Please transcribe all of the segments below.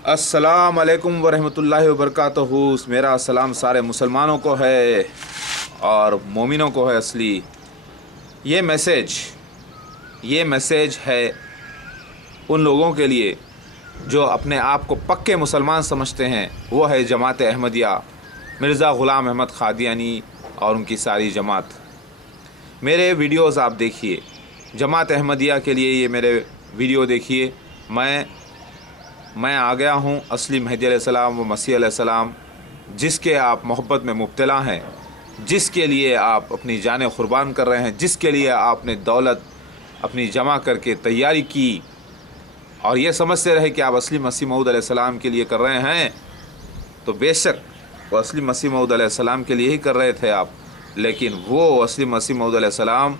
अस्सलाम वालेकुम वरहमतुल्लाहि वबरकातुहू। मेरा सलाम सारे मुसलमानों को है और मोमिनों को है। असली ये मैसेज है उन लोगों के लिए जो अपने आप को पक्के मुसलमान समझते हैं। वो है जमात अहमदिया, मिर्ज़ा ग़ुलाम अहमद क़ादियानी और उनकी सारी जमात। मेरे वीडियोस आप देखिए, जमात अहमदिया के लिए ये मेरे वीडियो देखिए। मैं आ गया हूँ असली महदी अलैहिस्सलाम व मसीह अलैहिस्सलाम, जिसके आप मोहब्बत में मुब्तला हैं, जिसके लिए आप अपनी जानें क़ुरबान कर रहे हैं, जिसके लिए आपने दौलत अपनी जमा करके तैयारी की और ये समझते रहे कि आप असली मसीह मऊद अलैहिस्सलाम के लिए कर रहे हैं। तो बेशक वो असली मसीह मऊद अलैहिस्सलाम के लिए ही कर रहे थे आप, लेकिन वो असली मसीह मऊद अलैहिस्सलाम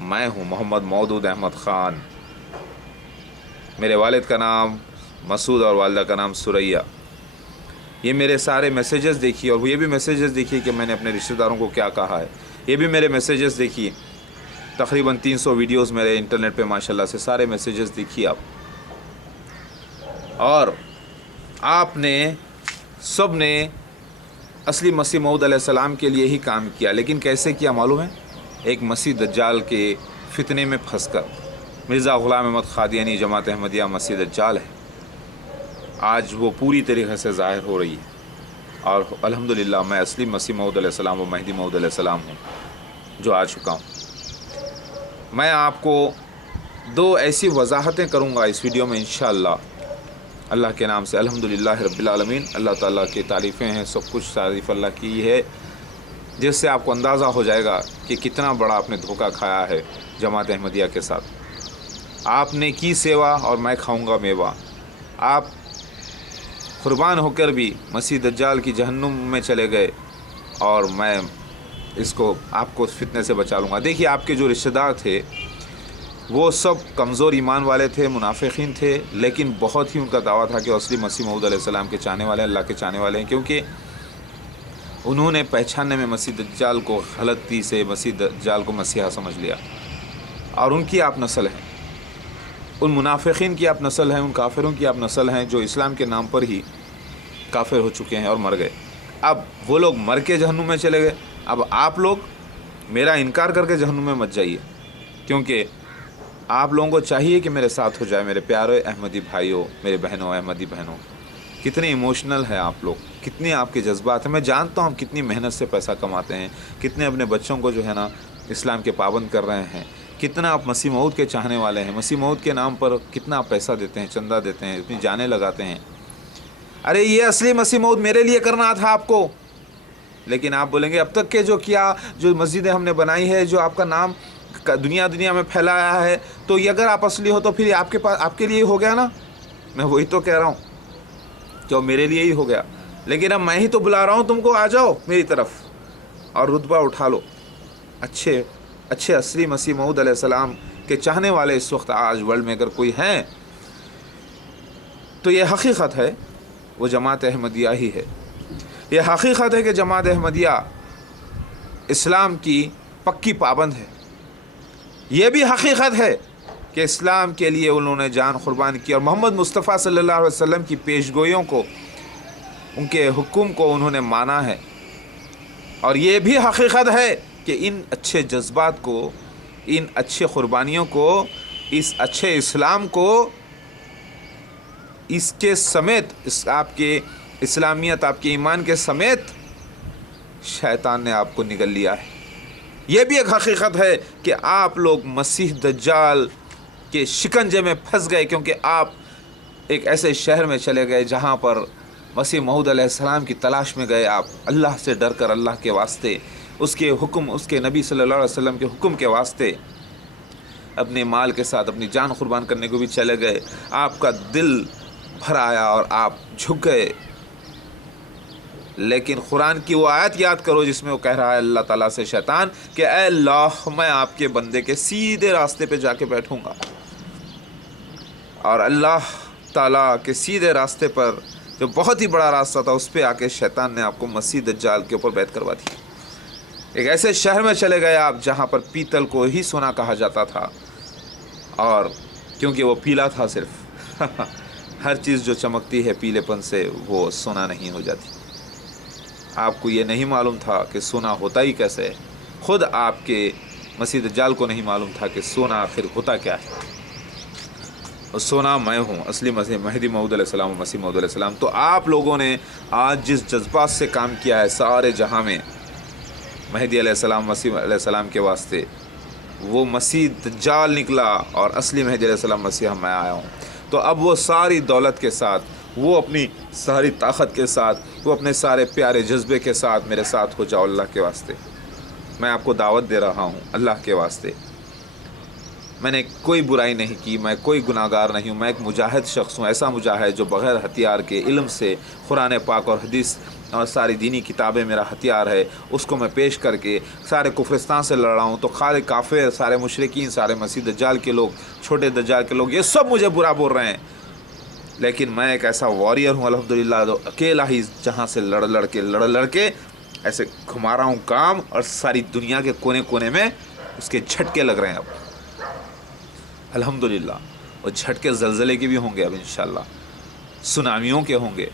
मैं हूँ, मोहम्मद मौदूद अहमद ख़ान। मेरे वालिद का नाम मसूद और वालिदा का नाम सुरैया। ये मेरे सारे मैसेजेस देखिए और ये भी मैसेजेस देखिए कि मैंने अपने रिश्तेदारों को क्या कहा है। ये भी मेरे मैसेजेस देखिए, तकरीबन 300 वीडियोस मेरे इंटरनेट पे माशाल्लाह से सारे मैसेजेस देखिए आप। और आपने सब ने असली मसीह मऊद अलैहिस्सलाम के लिए ही काम किया, लेकिन कैसे किया मालूम है? एक मसीह दज्जाल के फितने में फंसकर। मिर्ज़ा ग़ुलाम अहमद क़ादियानी जमात अहमदिया मसीह दज्जाल है। आज वो पूरी तरीक़े से ज़ाहिर हो रही है और अल्हम्दुलिल्लाह मैं असली मसीह मऊद अलैहिस्सलाम व महदी मऊद अलैहिस्सलाम हूँ जो आ चुका हूँ। मैं आपको दो ऐसी वजाहतें करूँगा इस वीडियो में इंशाअल्लाह, अल्लाह के नाम से। अल्हम्दुलिल्लाह रब्बिल आलमीन, अल्लाह ताला की तारीफ़ें हैं, सब कुछ तारीफ़ अल्लाह की है, जिससे आपको अंदाज़ा हो जाएगा कि कितना बड़ा आपने धोखा खाया है जमात अहमदिया के साथ। आपने की सेवा और मैं खाऊंगा मेवा। आप क़ुरबान होकर भी मसीह दज्जाल की जहन्नुम में चले गए और मैं आपको इस फितने से बचा लूँगा। देखिए, आपके जो रिश्तेदार थे वो सब कमज़ोर ईमान वाले थे, मुनाफिकीन थे, लेकिन बहुत ही उनका दावा था कि असली मसीह मऊद अलैहिस्सलाम के चाहने वाले हैं, अल्लाह के चाहने वाले हैं, क्योंकि उन्होंने पहचानने में मसीह दज्जाल को गलती से मसीह दज्जाल को मसीहा समझ लिया। और उनकी आप नस्ल हैं, उन मुनाफिकीन की आप नस्ल हैं, उन काफिरों की आप नस्ल हैं जो इस्लाम के नाम पर ही काफिर हो चुके हैं और मर गए। अब वो लोग मर के जहन्नुम में चले गए। अब आप लोग मेरा इनकार करके जहन्नुम में मत जाइए, क्योंकि आप लोगों को चाहिए कि मेरे साथ हो जाए। मेरे प्यारे अहमदी भाइयों, मेरे बहनों, अहमदी बहनों, कितने इमोशनल हैं आप लोग, कितने आपके जज्बात हैं। मैं जानता हूँ कितनी मेहनत से पैसा कमाते हैं, कितने अपने बच्चों को जो है ना इस्लाम के पाबंद कर रहे हैं, कितना आप मसीह मऊद के चाहने वाले हैं। मसीह मऊद के नाम पर कितना आप पैसा देते हैं, चंदा देते हैं, अपनी जानें लगाते हैं। अरे ये असली मसीह मऊद मेरे लिए करना था आपको, लेकिन आप बोलेंगे अब तक के जो किया, जो मस्जिदें हमने बनाई है, जो आपका नाम दुनिया में फैलाया है, तो ये अगर आप असली हो तो फिर आपके लिए ही हो गया ना। मैं वही तो कह रहा हूँ, जो मेरे लिए ही हो गया। लेकिन अब मैं ही तो बुला रहा हूँ तुमको, आ जाओ मेरी तरफ और रुतबा उठा लो। अच्छे असली मसीह मऊद अलैहिस्सलाम के चाहने वाले इस वक्त आज वर्ल्ड में अगर कोई हैं तो ये हकीकत है, वो जमात अहमदिया ही है। ये हकीकत है कि जमात अहमदिया इस्लाम की पक्की पाबंद है। ये भी हकीकत है कि इस्लाम के लिए उन्होंने जान कुर्बान की और मोहम्मद मुस्तफ़ा सल्लल्लाहु अलैहि वसल्लम की पेशगोइयों को, उनके हुक्म को उन्होंने माना है। और ये भी हकीकत है कि इन अच्छे जज्बात को, इन अच्छे क़ुरबानियों को, इस अच्छे इस्लाम को, इसके समेत, आपके इस्लामियत, आपके ईमान के समेत शैतान ने आपको निगल लिया है। यह भी एक हकीकत है कि आप लोग मसीह दज्जाल के शिकंजे में फंस गए, क्योंकि आप एक ऐसे शहर में चले गए जहाँ पर मसीह मऊद अलैहिस्सलाम की तलाश में गए। आप अल्लाह से डर कर, अल्लाह के वास्ते, उसके हुक्म, उसके नबी सल्लल्लाहु अलैहि वसल्लम के हुक्म के वास्ते अपने माल के साथ अपनी जान कुर्बान करने को भी चले गए। आपका दिल भर आया और आप झुक गए। लेकिन कुरान की वो आयत याद करो जिसमें वो कह रहा है अल्लाह ताला से शैतान कि ऐ अल्लाह, मैं आपके बंदे के सीधे रास्ते पे जाके बैठूंगा। और अल्लाह ताला के सीधे रास्ते पर, जो बहुत ही बड़ा रास्ता था, उस पर आके शैतान ने आपको मसीह दज्जाल के ऊपर बैत करवा दी। एक ऐसे शहर में चले गए आप जहाँ पर पीतल को ही सोना कहा जाता था, और क्योंकि वो पीला था सिर्फ हर चीज़ जो चमकती है पीलेपन से वो सोना नहीं हो जाती। आपको ये नहीं मालूम था कि सोना होता ही कैसे है। खुद आपके मसीह दज्जाल को नहीं मालूम था कि सोना आखिर होता क्या है। और सोना मैं हूँ, असली मसीह महदी मऊद अलैहिस्सलाम, मसीह मऊद अलैहिस्सलाम। तो आप लोगों ने आज जिस जज्बात से काम किया है सारे जहाँ में महदी अलैहिस्सलाम, मसीह अलैहिस्सलाम के वास्ते, वो मसीह दज्जाल निकला और असली महदी अलैहिस्सलाम मसीह मैं आया हूँ। तो अब वो सारी दौलत के साथ, वो अपनी सारी ताकत के साथ, वो अपने सारे प्यारे जज्बे के साथ मेरे साथ हो जाओ अल्लाह के वास्ते। मैं आपको दावत दे रहा हूँ अल्लाह के वास्ते। मैंने कोई बुराई नहीं की, मैं कोई गुनाहगार नहीं हूँ, मैं एक मुजाहिद शख्स हूँ, ऐसा मुजाहिद जो बग़ैर हथियार के इल्म से कुरान पाक और हदीस और सारी दीनी किताबें मेरा हथियार है, उसको मैं पेश करके सारे कुफरिस्तान से लड़ रहा हूँ। तो खाले काफिर, सारे मुशरिकीन, सारे मसीह दज्जाल के लोग, छोटे दज्जाल के लोग, ये सब मुझे बुरा बोल रहे हैं, लेकिन मैं एक ऐसा वॉरियर हूँ अल्हम्दुलिल्लाह, जो अकेला ही जहाँ से लड़ के ऐसे घुमा रहा हूँ काम, और सारी दुनिया के कोने कोने में उसके झटके लग रहे हैं अब अल्हम्दुलिल्लाह। और झटके ज़लज़ले के भी होंगे अब इंशाअल्लाह, सुनामियों के होंगे,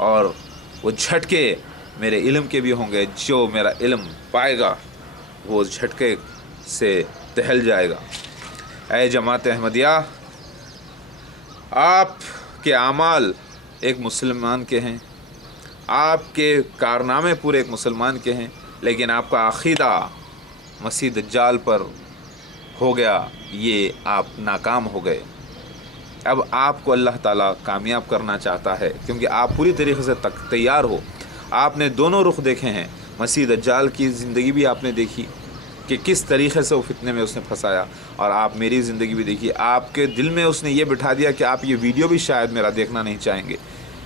और वो झटके मेरे इल्म के भी होंगे। जो मेरा इल्म पाएगा वो झटके से टहल जाएगा। ऐ जमात अहमदिया, आपके आमाल एक मुसलमान के हैं, आपके कारनामे पूरे एक मुसलमान के हैं, लेकिन आपका अक़ीदा मसीह दज्जाल पर हो गया, ये आप नाकाम हो गए। अब आपको अल्लाह ताला कामयाब करना चाहता है, क्योंकि आप पूरी तरीके से तैयार हो। आपने दोनों रुख देखे हैं, मसीह दज्जाल की ज़िंदगी भी आपने देखी कि किस तरीके से वो फितने में उसने फंसाया, और आप मेरी ज़िंदगी भी देखी। आपके दिल में उसने ये बिठा दिया कि आप ये वीडियो भी शायद मेरा देखना नहीं चाहेंगे।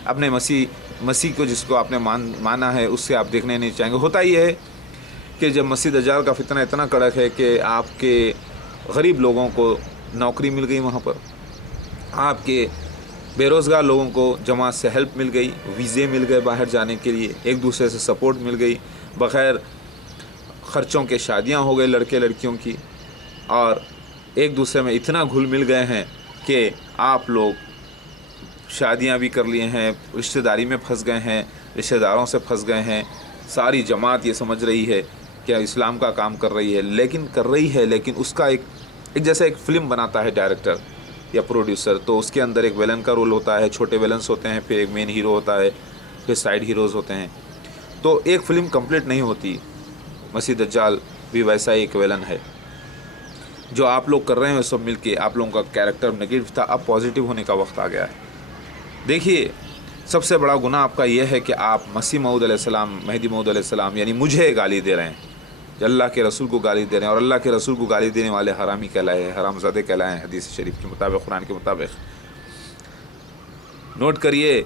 अपने मसीह को जिसको आपने माना है उससे आप देखने नहीं चाहेंगे। होता ये है कि जब मसीह दज्जाल का फितना इतना कड़क है कि आपके गरीब लोगों को नौकरी मिल गई, वहाँ पर आपके बेरोज़गार लोगों को जमात से हेल्प मिल गई, वीज़े मिल गए बाहर जाने के लिए, एक दूसरे से सपोर्ट मिल गई, बग़ैर ख़र्चों के शादियां हो गई लड़के लड़कियों की, और एक दूसरे में इतना घुल मिल गए हैं कि आप लोग शादियां भी कर लिए हैं, रिश्तेदारी में फंस गए हैं, रिश्तेदारों से फंस गए हैं। सारी जमात ये समझ रही है कि इस्लाम का काम कर रही है, लेकिन उसका एक जैसे एक फ़िल्म बनाता है डायरेक्टर या प्रोड्यूसर, तो उसके अंदर एक विलन का रोल होता है, छोटे विलन्स होते हैं, फिर एक मेन हीरो होता है, फिर साइड हीरोज़ होते हैं। तो एक फ़िल्म कंप्लीट नहीं होती। मसीह दज्जाल भी वैसा ही एक विलन है। जो आप लोग कर रहे हैं सब मिलके, आप लोगों का कैरेक्टर नेगेटिव था, अब पॉजिटिव होने का वक्त आ गया है। देखिए, सबसे बड़ा गुनाह आपका यह है कि आप मसीह मऊद अलैहिस्सलाम, महदी मऊद अलैहिस्सलाम यानी मुझे गाली दे रहे हैं, अल्लाह के रसूल को गाली दे रहे हैं, और अल्लाह के रसूल को गाली देने वाले हरामी कहलाए हैं, हरामज़ादे कहलाए हैं हदीस शरीफ के मुताबिक, कुरान के मुताबिक। नोट करिए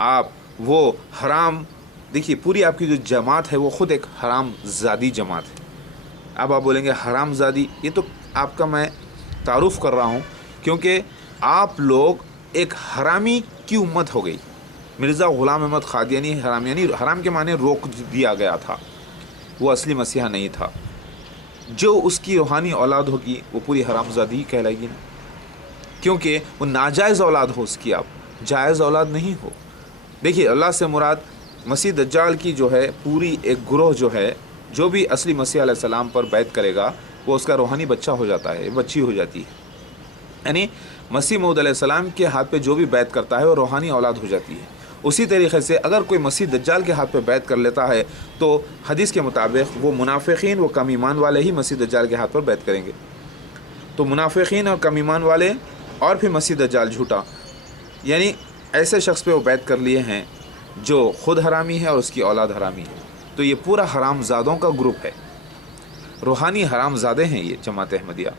आप, वो हराम, देखिए पूरी आपकी जो जमात है वो ख़ुद एक हरामज़ादी जमात है। अब आप बोलेंगे हरामज़ादी, ये तो आपका मैं तारुफ़ कर रहा हूँ, क्योंकि आप लोग एक हरामी की उम्मत हो गई। मिर्ज़ा ग़ुलाम अहमद क़ादियानी हराम, यानी हराम के माने रोक दिया गया था, वो असली मसीहा नहीं था। जो उसकी रूहानी औलाद होगी वो पूरी हरामज़ादी ही कहलाएगी ना, क्योंकि वो नाजायज़ औलाद हो उसकी, आप जायज़ औलाद नहीं हो। देखिए, अल्लाह से मुराद मसीह दज्जाल की जो है पूरी एक गुरोह जो है, जो भी असली मसीह अलैहिस्सलाम पर बैत करेगा वो उसका रूहानी बच्चा हो जाता है, बच्ची हो जाती है। यानी मसीह मऊद अलैहिस्सलाम के हाथ पे जो भी बैत करता है वो रूहानी औलाद हो जाती है। उसी तरीके से अगर कोई मसीह दज्जाल के हाथ पे बैत कर लेता है तो हदीस के मुताबिक वो मुनाफिकीन, वो कम ईमान वाले ही मसीह दज्जाल के हाथ पर बैत करेंगे। तो मुनाफिकीन और कम ईमान वाले और फिर मसीह दज्जाल झूठा, यानी ऐसे शख्स पे वो बैत कर लिए हैं जो ख़ुद हरामी है और उसकी औलाद हरामी है। तो ये पूरा हरामज़ादों का ग्रुप है, रूहानी हरामज़ादे हैं ये जमात अहमदिया।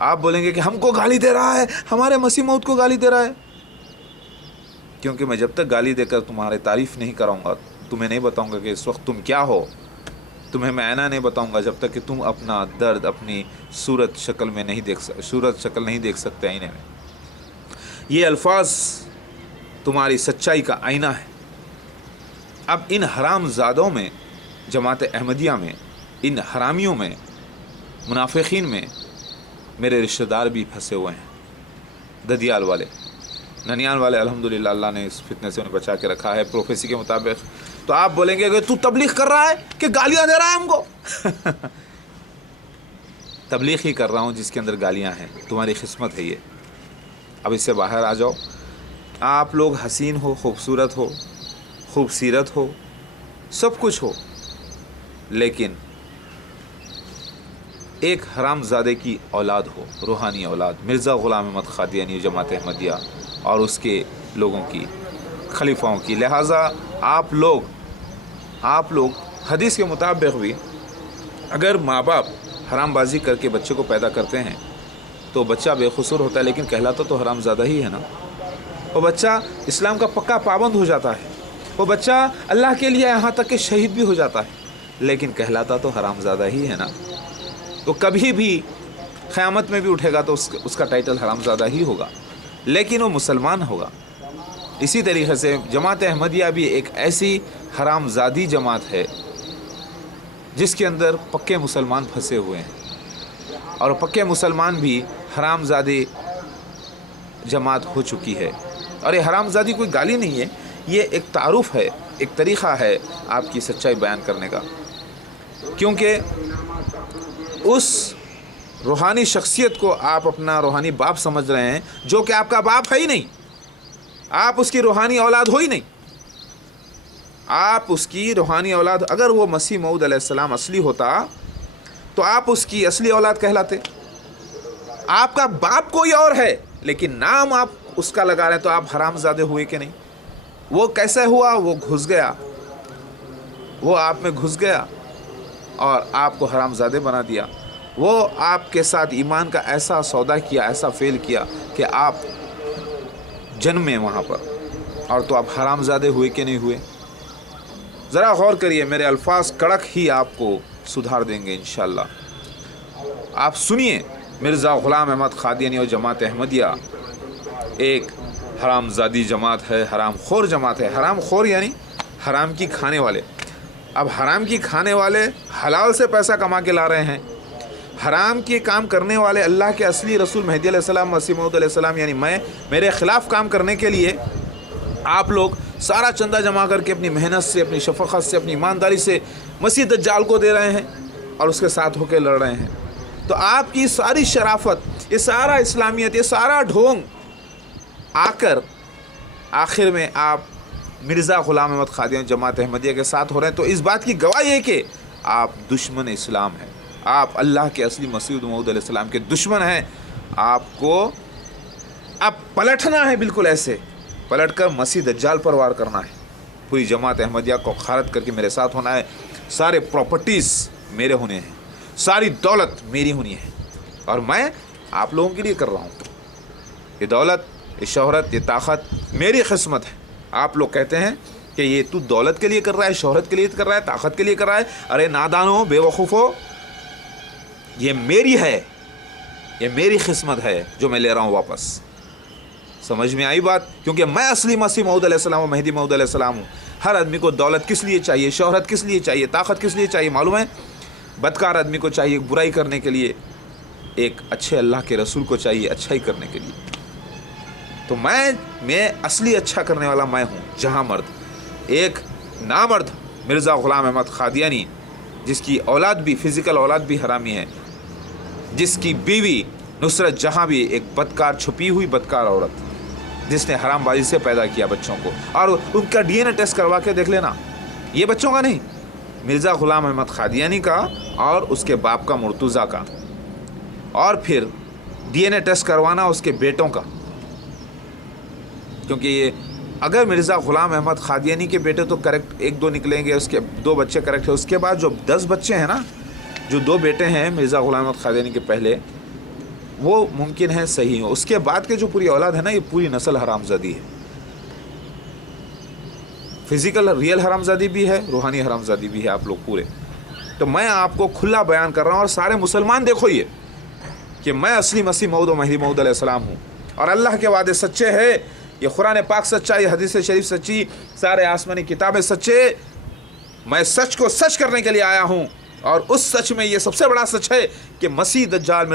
आप बोलेंगे कि हमको गाली दे रहा है, हमारे मसीह मऊद को गाली दे रहा है, क्योंकि मैं जब तक गाली देकर तुम्हारी तारीफ़ नहीं कराऊंगा, तुम्हें नहीं बताऊंगा कि इस वक्त तुम क्या हो, तुम्हें मैं आईना नहीं बताऊंगा, जब तक कि तुम अपना दर्द अपनी सूरत शक्ल में नहीं देख सकते आईने में। ये अल्फाज तुम्हारी सच्चाई का आईना है। अब इन हरामज़ादों में, जमात अहमदिया में, इन हरामियों में, मुनाफिकीन में मेरे रिश्तेदार भी फंसे हुए हैं, ददियाल वाले। ننیال والے الحمدللہ اللہ نے اس فتنے سے انہیں بچا کے رکھا ہے پروفیسی کے مطابق. تو آپ بولیں گے کہ تو تبلیغ کر رہا ہے کہ گالیاں دے رہا ہے ہم کو. تبلیغ ہی کر رہا ہوں جس کے اندر گالیاں ہیں. تمہاری قسمت ہے یہ. اب اس سے باہر آ جاؤ. آپ لوگ حسین ہو، خوبصورت ہو، خوبصیرت ہو، سب کچھ ہو، لیکن ایک حرام زادے کی اولاد ہو، روحانی اولاد، مرزا غلام احمد قادیانی جماعت احمدیہ اور اس کے لوگوں کی، خلیفاؤں کی. لہٰذا آپ لوگ حدیث کے مطابق بھی اگر ماں باپ حرام بازی کر کے بچے کو پیدا کرتے ہیں تو بچہ بے قصور ہوتا ہے، لیکن کہلاتا تو حرام زادہ ہی ہے نا. وہ بچہ اسلام کا پکا پابند ہو جاتا ہے، وہ بچہ اللہ کے لیے یہاں تک کہ شہید بھی ہو جاتا ہے، لیکن کہلاتا تو حرام زادہ ہی ہے نا. تو کبھی بھی قیامت میں بھی اٹھے گا تو اس کا ٹائٹل حرام زادہ ہی ہوگا، لیکن وہ مسلمان ہوگا. اسی طریقے سے جماعت احمدیہ بھی ایک ایسی حرام زادی جماعت ہے جس کے اندر پکے مسلمان پھنسے ہوئے ہیں، اور پکے مسلمان بھی حرام زادی جماعت ہو چکی ہے. اور یہ حرام زادی کوئی گالی نہیں ہے، یہ ایک تعارف ہے، ایک طریقہ ہے آپ کی سچائی بیان کرنے کا. کیونکہ اس روحانی شخصیت کو آپ اپنا روحانی باپ سمجھ رہے ہیں جو کہ آپ کا باپ ہے ہی نہیں. آپ اس کی روحانی اولاد ہو ہی نہیں. آپ اس کی روحانی اولاد، اگر وہ مسیح موعود علیہ السلام اصلی ہوتا تو آپ اس کی اصلی اولاد کہلاتے. آپ کا باپ کوئی اور ہے لیکن نام آپ اس کا لگا رہے ہیں، تو آپ حرام زادے ہوئے کہ نہیں؟ وہ کیسے ہوا؟ وہ گھس گیا، وہ آپ میں گھس گیا اور آپ کو حرام زادے بنا دیا. وہ آپ کے ساتھ ایمان کا ایسا سودا کیا، ایسا فیل کیا کہ آپ جنمے وہاں پر، اور تو آپ حرام زادے ہوئے کہ نہیں ہوئے؟ ذرا غور کریے، میرے الفاظ کڑک ہی آپ کو سدھار دیں گے انشاءاللہ. آپ سنیے، مرزا غلام احمد قادیانی اور جماعت احمدیہ ایک حرام زادی جماعت ہے، حرام خور جماعت ہے. حرام خور یعنی حرام کی کھانے والے. اب حرام کی کھانے والے حلال سے پیسہ کما کے لا رہے ہیں. حرام کے کام کرنے والے اللہ کے اصلی رسول مہدی علیہ السلام، مسیح موعود علیہ السلام یعنی میرے خلاف کام کرنے کے لیے آپ لوگ سارا چندہ جمع کر کے اپنی محنت سے، اپنی شفقت سے، اپنی ایمانداری سے مسیح دجال کو دے رہے ہیں اور اس کے ساتھ ہو کے لڑ رہے ہیں. تو آپ کی ساری شرافت، یہ سارا اسلامیت، یہ سارا ڈھونگ آ کر آخر میں آپ مرزا غلام احمد قادیانی جماعت احمدیہ کے ساتھ ہو رہے ہیں. تو اس بات کی گواہی ہے کہ آپ دشمن اسلام ہیں. آپ اللہ کے اصلی مسیح موعود علیہ السلام کے دشمن ہیں. آپ کو اب پلٹنا ہے، بالکل ایسے پلٹ کر مسیح دجال پر وار کرنا ہے. پوری جماعت احمدیہ کو خارج کر کے میرے ساتھ ہونا ہے. سارے پراپرٹیز میرے ہونے ہیں، ساری دولت میری ہونی ہے، اور میں آپ لوگوں کے لیے کر رہا ہوں. یہ دولت، یہ شہرت، یہ طاقت میری قسمت ہے. آپ لوگ کہتے ہیں کہ یہ تو دولت کے لیے کر رہا ہے، شہرت کے لیے کر رہا ہے، طاقت کے لیے کر رہا ہے. ارے نادانو، بے وقوفو، یہ میری ہے، یہ میری قسمت ہے جو میں لے رہا ہوں واپس. سمجھ میں آئی بات؟ کیونکہ میں اصلی مسیح موعود علیہ السلام و مہدی موعود علیہ السلام ہوں. ہر آدمی کو دولت کس لیے چاہیے، شہرت کس لیے چاہیے، طاقت کس لیے چاہیے معلوم ہے؟ بدکار آدمی کو چاہیے برائی کرنے کے لیے، ایک اچھے اللہ کے رسول کو چاہیے اچھائی کرنے کے لیے. تو میں اصلی اچھا کرنے والا میں ہوں. جہاں مرد، ایک نامرد مرزا غلام احمد قادیانی جس کی اولاد بھی، فزیکل اولاد بھی حرامی ہے، جس کی بیوی نصرت جہاں بھی ایک بدکار، چھپی ہوئی بدکار عورت جس نے حرام بازی سے پیدا کیا بچوں کو. اور ان کا ڈی این اے ٹیسٹ کروا کے دیکھ لینا، یہ بچوں کا نہیں، مرزا غلام احمد قادیانی کا اور اس کے باپ کا مرتضیٰ کا، اور پھر ڈی این اے ٹیسٹ کروانا اس کے بیٹوں کا. کیونکہ یہ اگر مرزا غلام احمد قادیانی کے بیٹے تو کریکٹ 1-2 نکلیں گے، اس کے 2 بچے کریکٹ ہے، اس کے بعد جو 10 بچے ہیں نا، جو 2 بیٹے ہیں مرزا غلام احمد قادیانی کے پہلے، وہ ممکن ہے صحیح ہو. اس کے بعد کے جو پوری اولاد ہے نا، یہ پوری نسل حرام زادی ہے. فزیکل ریئل حرام زادی بھی ہے، روحانی حرام زادی بھی ہے آپ لوگ پورے. تو میں آپ کو کھلا بیان کر رہا ہوں، اور سارے مسلمان دیکھو یہ کہ میں اصلی مسیح موعود و مہدی موعود علیہ السلام ہوں، اور اللہ کے وعدے سچے ہیں. یہ قرآن پاک سچا، یہ حدیث شریف سچی، سارے آسمانی کتابیں سچے. میں سچ کو سچ کرنے کے لیے آیا ہوں، اور اس سچ میں یہ سب سے بڑا سچ ہے کہ مسیح دجال